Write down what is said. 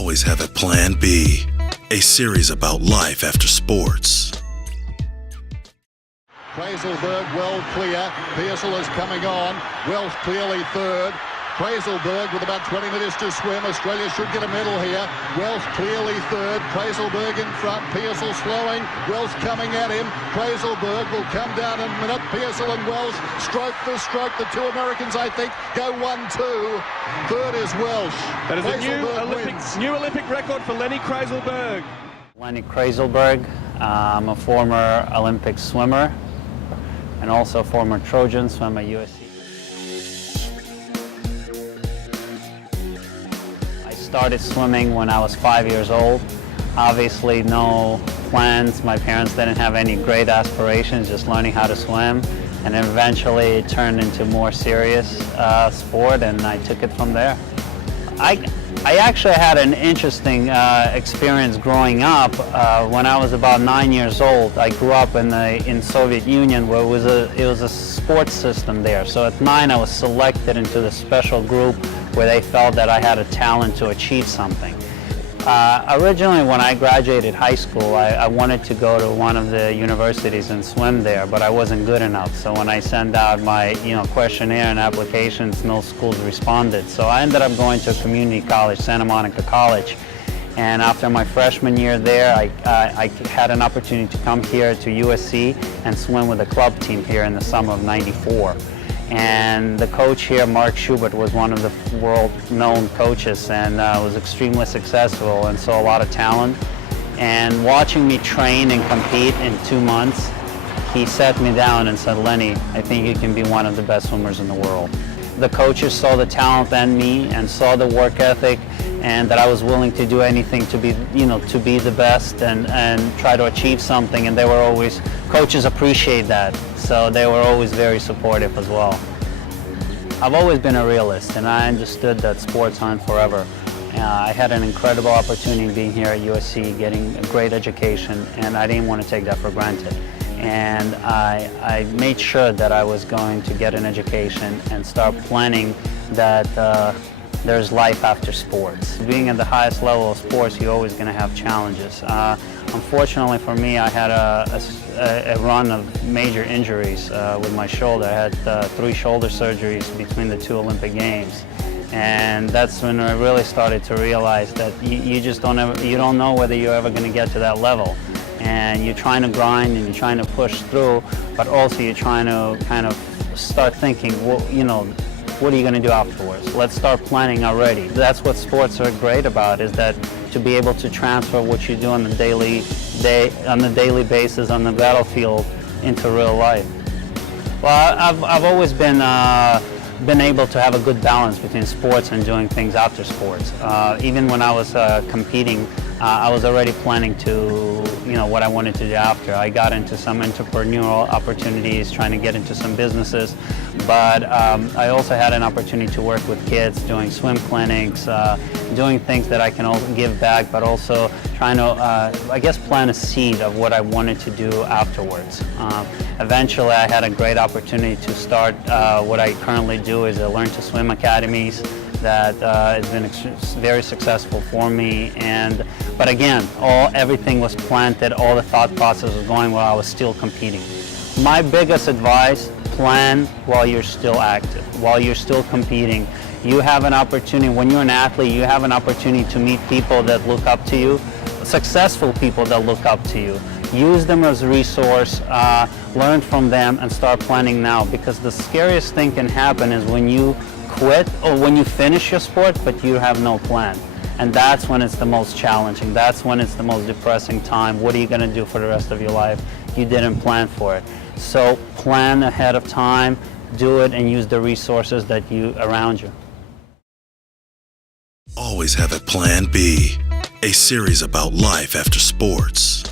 Always have a Plan B, a series about life after sports. Krayzelburg well clear. Pearsall is coming on. Welsh clearly third. Krayzelburg with about 20 minutes to swim. Australia should get a medal here. Welsh clearly third. Krayzelburg in front. Pearsall slowing. Welsh coming at him. Krayzelburg will come down in a minute. Pearsall and Welsh stroke for stroke. The two Americans, I think, go 1-2. Third is Welsh. That is a new Olympic record for Lenny Krayzelburg. Lenny Krayzelburg. I'm a former Olympic swimmer and also former Trojan, swim at USC. I started swimming when I was 5 years old. Obviously no plans. My parents didn't have any great aspirations, just learning how to swim. And then eventually it turned into more serious sport, and I took it from there. I actually had an interesting experience growing up. When I was about 9 years old, I grew up in Soviet Union, where it was a sports system there. So at 9, I was selected into the special group where they felt that I had a talent to achieve something. Originally, when I graduated high school, I wanted to go to one of the universities and swim there, but I wasn't good enough. So when I sent out my questionnaire and applications, no schools responded. So I ended up going to a community college, Santa Monica College. And after my freshman year there, I had an opportunity to come here to USC and swim with the club team here in the summer of '94. And the coach here, Mark Schubert, was one of the world-known coaches and was extremely successful and saw a lot of talent. And watching me train and compete in 2 months, he sat me down and said, "Lenny, I think you can be one of the best swimmers in the world." The coaches saw the talent in me and saw the work ethic, and that I was willing to do anything to be, to be the best and try to achieve something. And they were always, coaches appreciate that, so they were always very supportive as well. I've always been a realist, and I understood that sports aren't forever. I had an incredible opportunity being here at USC, getting a great education, and I didn't want to take that for granted. And I made sure that I was going to get an education and start planning that there's life after sports. Being at the highest level of sports, you're always going to have challenges. Unfortunately for me, I had a run of major injuries with my shoulder. I had 3 shoulder surgeries between the 2 Olympic Games. And that's when I really started to realize that you just don't know whether you're ever going to get to that level. And you're trying to grind and you're trying to push through, but also you're trying to kind of start thinking, well, what are you going to do afterwards? Let's start planning already. That's what sports are great about, is that to be able to transfer what you do on the daily basis on the battlefield into real life. Well, I've always been able to have a good balance between sports and doing things after sports. Even when I was competing, I was already planning to, what I wanted to do after. I got into some entrepreneurial opportunities, trying to get into some businesses, but I also had an opportunity to work with kids, doing swim clinics, doing things that I can also give back, but also trying to, plant a seed of what I wanted to do afterwards. Eventually, I had a great opportunity to start what I currently do is Learn to Swim Academies. That has been very successful for me, but again, everything was planted, all the thought process was going while I was still competing. My biggest advice: plan while you're still active, while you're still competing. You have an opportunity, when you're an athlete, you have an opportunity to meet people that look up to you, successful people that look up to you. Use them as a resource, learn from them, and start planning now, because the scariest thing can happen is when you quit or when you finish your sport but you have no plan. And that's when it's the most challenging. That's when it's the most depressing time. What are you going to do for the rest of your life? You didn't plan for it. So plan ahead of time, do it, and use the resources that around you. Always have a Plan B, a series about life after sports.